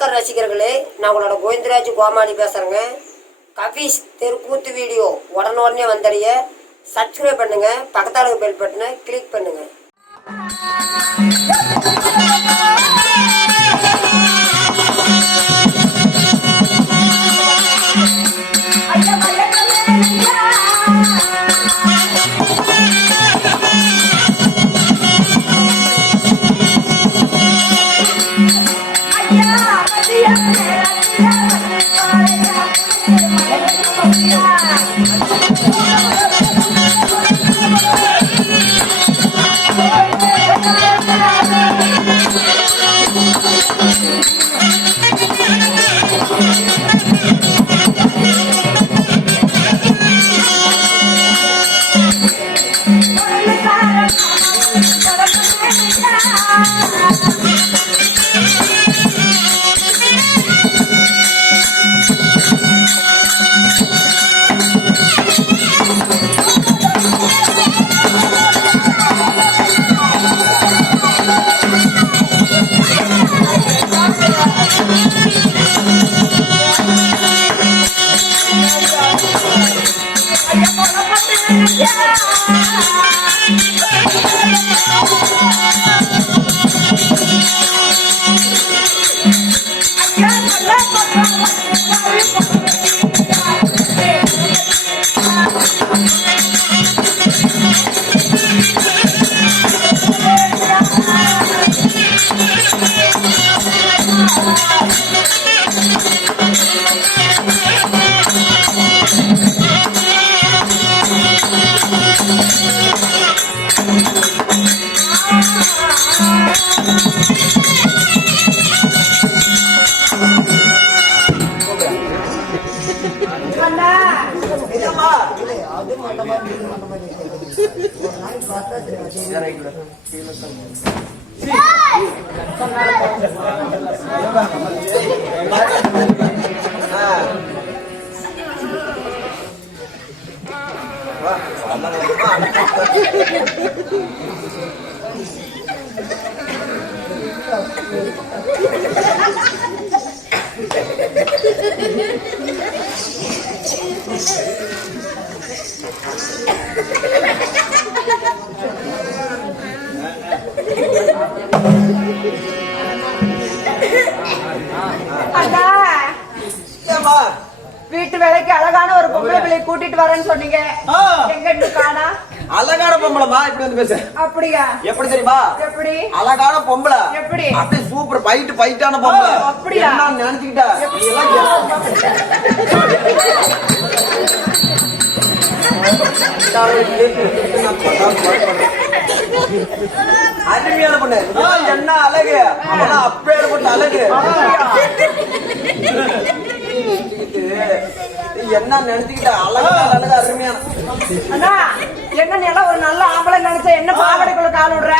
ரசிகர்களே, நான் உங்களோட கோவிந்தராஜ் கோமாளி பேசுறேங்க. கபீஸ் தெருக்கூத்து வீடியோ உடனே வந்தடைய சப்ஸ்கிரைப் பண்ணுங்க, பக்கத்தால பெல் பட்டனை கிளிக் பண்ணுங்க. வீட்டு வேலைக்கு அழகான ஒரு பொம்பளை பிள்ளை கூட்டிட்டு வரேன்னு சொன்னீங்க, எங்க காணா? அழகான பொம்பளைமா இப்படி வந்து பேச. அப்படியா? எப்படி தெரியுமா? எப்படி அழகான பொம்பளை? எப்படி அப்படியே சூப்பர் பைட்டான பொம்பளை. அப்படியா? நான் நினைச்சுக்கிட்டேன் அருமையான பொண்ணு. என்ன அழகு, அப்பேர் பொண்ணு அழகு. என்ன நினைச்சுக்கிட்ட அழகா அருமையான என்ன நிலம் ஒரு நல்ல ஆம்பளை நினைச்சா என்ன பாவடைக்குள்ள கால் விடுற?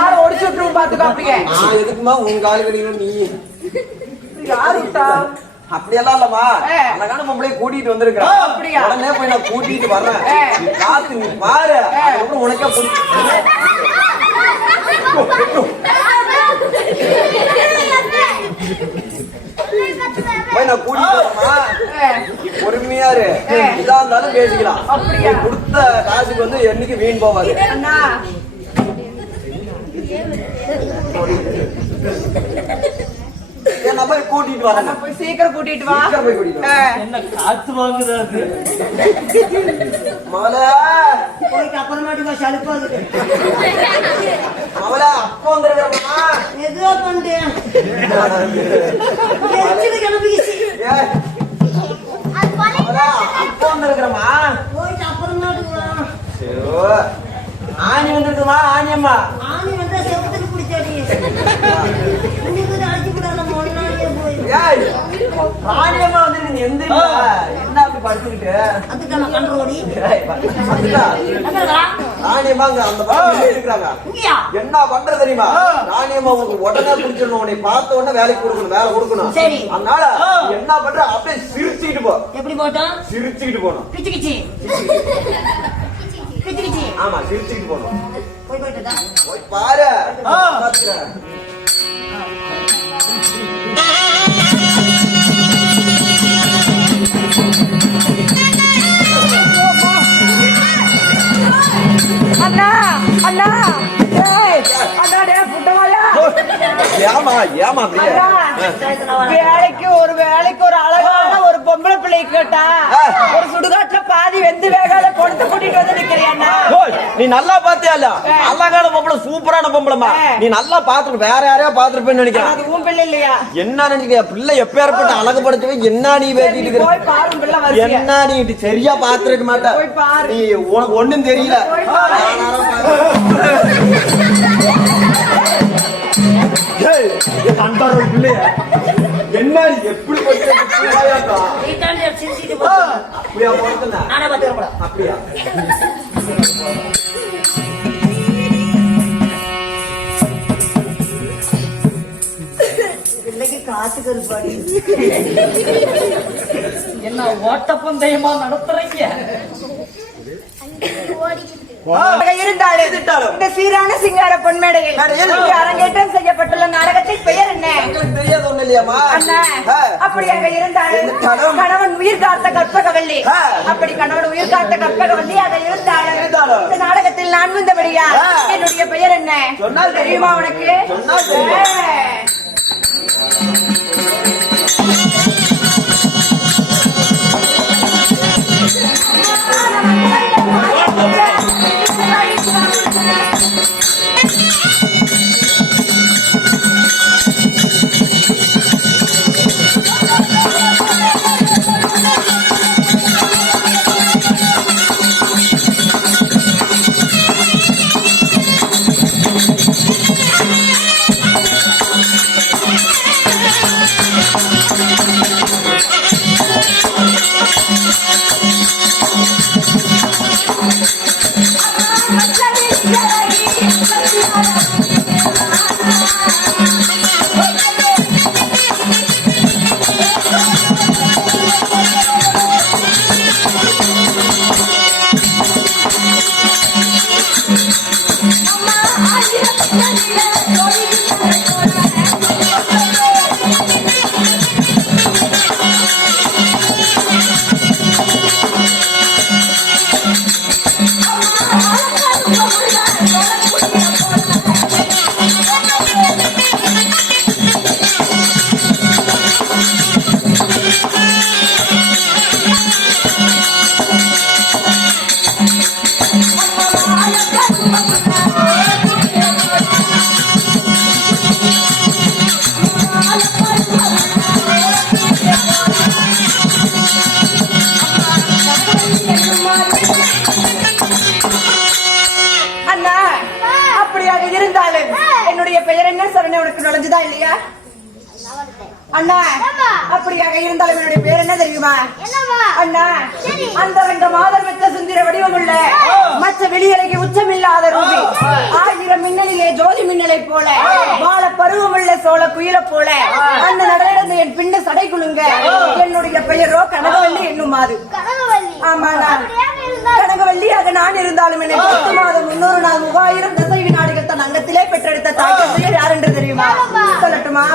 கால் ஒடிச்சு விட்டுரும் பாத்துக்கோ. அப்படியே நான் எதுக்குமா உன் கால் கடியில நீ யாரு விட்டா? அப்படியெல்லாம் இல்லமா, அழகான பொம்பளை கூட்டிட்டு வந்திருக்கேன். உடனே போய் நான் கூட்டிட்டு வர்றேன். காத்து நீ பாரு, உனக்கே போய் நான் கூட்டிட்டு வரமா, பொறுமையா இரு. இதா இருந்தாலும் பேசிக்கலாம். கொடுத்த காசுக்கு வந்து என்னைக்கு வீண் போவாது. நான் போய் கூட்டிட்டு வரேன். போய் சீக்கிரம் கூட்டிட்டு வா. போய் கூட்டிட்டு என்ன காத்து வாங்குதா மவள போயிட்டு அப்புறமாட்டுக்கா சலுப்பாது. மவள அப்பா வந்துருக்கா எதுவா பண்றேன் அப்பா வந்துருக்கிறமா. போயிட்டு அப்புறமாட்டுக்கா ஆணி வந்துருக்குமா? ஆணியம்மா ஆணி வந்தா செவத்துக்கு பிடிச்சாடி அழைச்சி விடாத முன்னாடியே போய் ராணியம்மா வந்து நீங்க எந்த என்ன அப்படி படுத்துக்கிட்டு அதுக்கான கண்ட்ரோடி ராணியம்மா அந்த பக்கம் இருக்கிறாங்க. என்ன பண்றது தெரியுமா? ராணியம்மா உங்களுக்கு உடனே பிடிச்சிடணும். உன்னை பார்த்த உடனே வேலைக்கு கொடுக்கணும், வேலை கொடுக்கணும். சரி, அதனால என்ன பண்ற அப்படியே சிரிச்சுக்கிட்டு போ. எப்படி போட்டோம்? சிரிச்சுக்கிட்டு போகணும். கிச்சு கிச்சு கிச்சு கிச்சு. ஆமா, சிரிச்சுக்கிட்டு போகணும். போயிட்டா போய் பாரு. ஏமா அப்படியே வேலைக்கு ஒரு அழகான ஒரு பொம்பளை பிள்ளை கேட்டா ஒரு சுடுகாட்டுல பாதி வெந்து வேகாத பொண்ணு கூட்டிட்டு வந்து நிக்கிறியா? நீ நல்லா பாத்தியா இல்ல? அழகான பொம்பளை, சூப்பரான பொம்பளைமா. நீ நல்லா பாத்துட்டு வேற யாரையா பாத்துருப்பேன்னு நினைக்கிறேன். அது உன் பிள்ளை இல்லையா? என்ன நினைக்கிற பிள்ளை எப்பேற்பட்ட அழகுபடுத்தவே? என்ன நீ பேசிட்டு இருக்க? போய் பாரு பிள்ளை வரிசையா. என்ன நீ சரியா பாத்துருக்க மாட்ட? போய் பாரு. நீ உனக்கு ஒண்ணும் தெரியல. என்ன எப்படி அப்படியா அப்படியா? காசு கருப்பாடி என்ன ஓட்டப்பந்தயமா நடத்துறீங்க? இருந்தாலும் இந்த சீரான சிங்கார பொன்மேடையில் அரங்கேற்றம் செய்யப்பட்டுள்ள நாடகத்தின் பெயர் என்ன? தெரியாது ஒண்ணு இல்லையாமா? அப்படியாக இருந்தாலும் கணவன் உயிர் காத்த கற்பகவல்லி, அப்படி கணவன் உயிர் காத்த கற்பகவல்லி அதை இருந்தாலும் இந்த நாடகத்தில் நான் வந்தபடியா என்னுடைய பெயர் என்ன தெரியுமா உனக்கு? என்னுடைய பெயர் என்ன சரணை உனக்கு நுழைஞ்சுதா இல்லையா? அண்ணா அப்படியாக இருந்தாலும் என்னுடைய பேர் என்ன தெரியுமா? அண்ணா அந்த ரெண்டு மாதர் மெத்த சுந்தர வடிவம் உள்ள மற்ற வெளியலைக்கு உச்சமில்லாத ரூபி, ஆயிரம் மின்னலிலே ஜோதி மின்னலை போல வாழ பருவமுள்ள சோழ குயில போல அந்த நடந்து என் பின்ன சடை குலுங்க என்னுடைய பெயரோ கனகவல்லி என்னும் மாது. ஆமாண்ணா கனகவல்லியாக நான் இருந்தாலும் என்னை 10 மாதம் 300 நாள் 3000 தசை வினாடிகள் தன் அங்கத்திலே பெற்றெடுத்த தாய் யார் என்று தெரியுமா? சொல்லட்டுமா?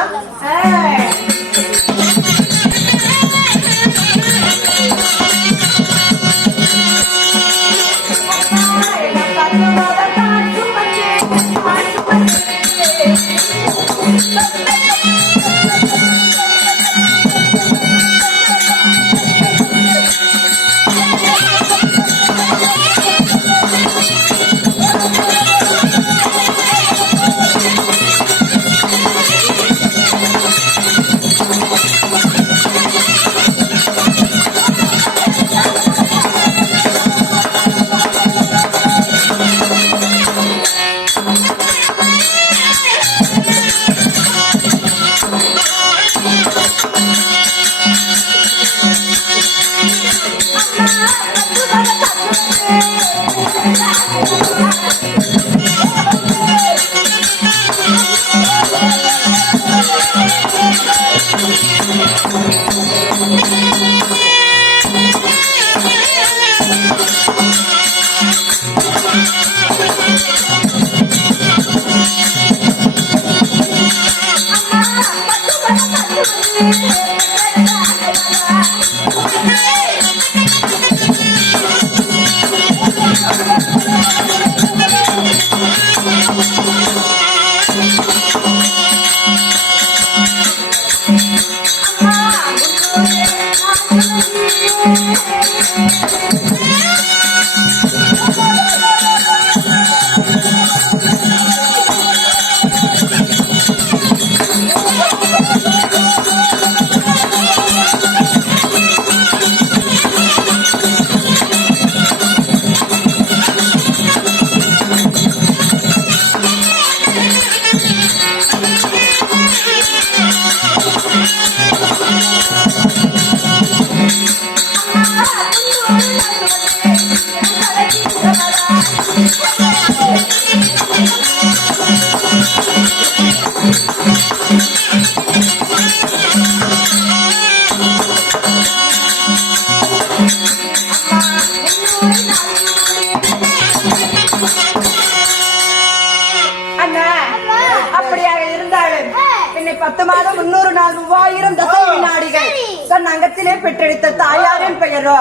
நாள் 3000 தசை வினாடிகள் தன் அங்கத்திலே பெற்றெடுத்த தாயாரின் பெயரோ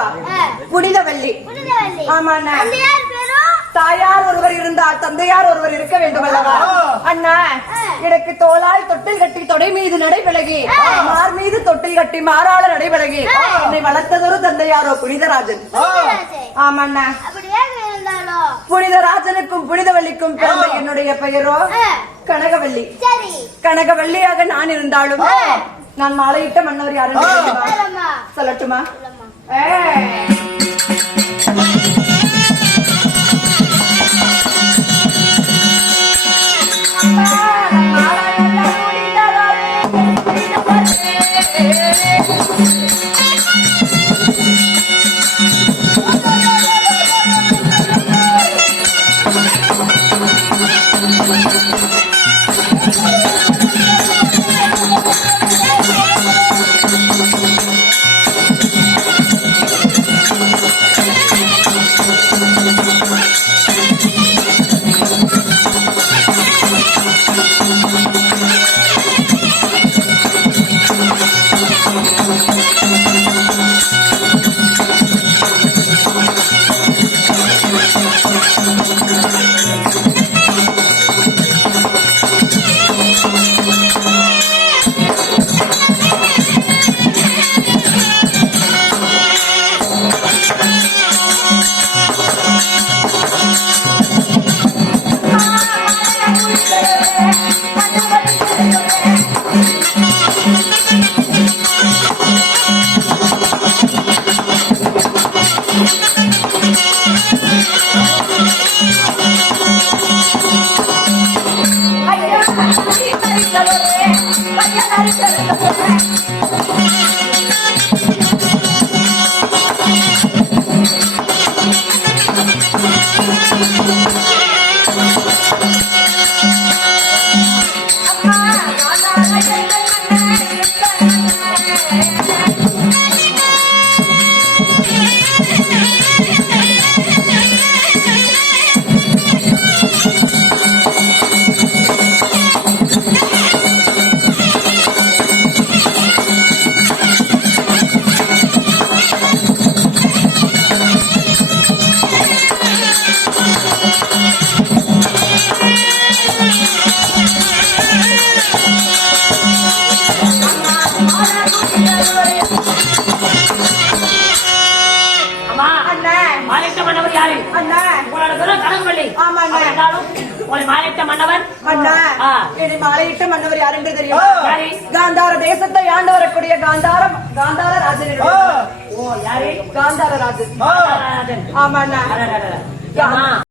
புனிதவல்லி. ஆமா அண்ணா, தாயார் ஒருவர் இருந்தால் தந்தையார் ஒருவர் இருக்க வேண்டும் அல்லவா அண்ணா? எனக்கு தோளால் தொட்டில் கட்டி தொடை மீது நடைபெழகி, மார் மீது தொட்டில் கட்டி மாறாள நடைபெழகி என்னை வளர்த்ததொரு தந்தையாரோ புனிதராஜன். ஆமா அண்ணா, புனிதராஜனுக்கும் புனிதவல்லிக்கும் பிறந்த என்னுடைய பெயரோ கனகவல்லி. கனகவல்லியாக நான் இருந்தாலும் நான் மாலையிட்ட மன்னர் யாருன்னு சொல்லட்டுமா? மாலையிட்ட மன்னவர் யார் என்று தெரியும்? காந்தார தேசத்தை ஆண்டு வரக்கூடிய காந்தார ராஜன். காந்தார ராஜன். ஆமா.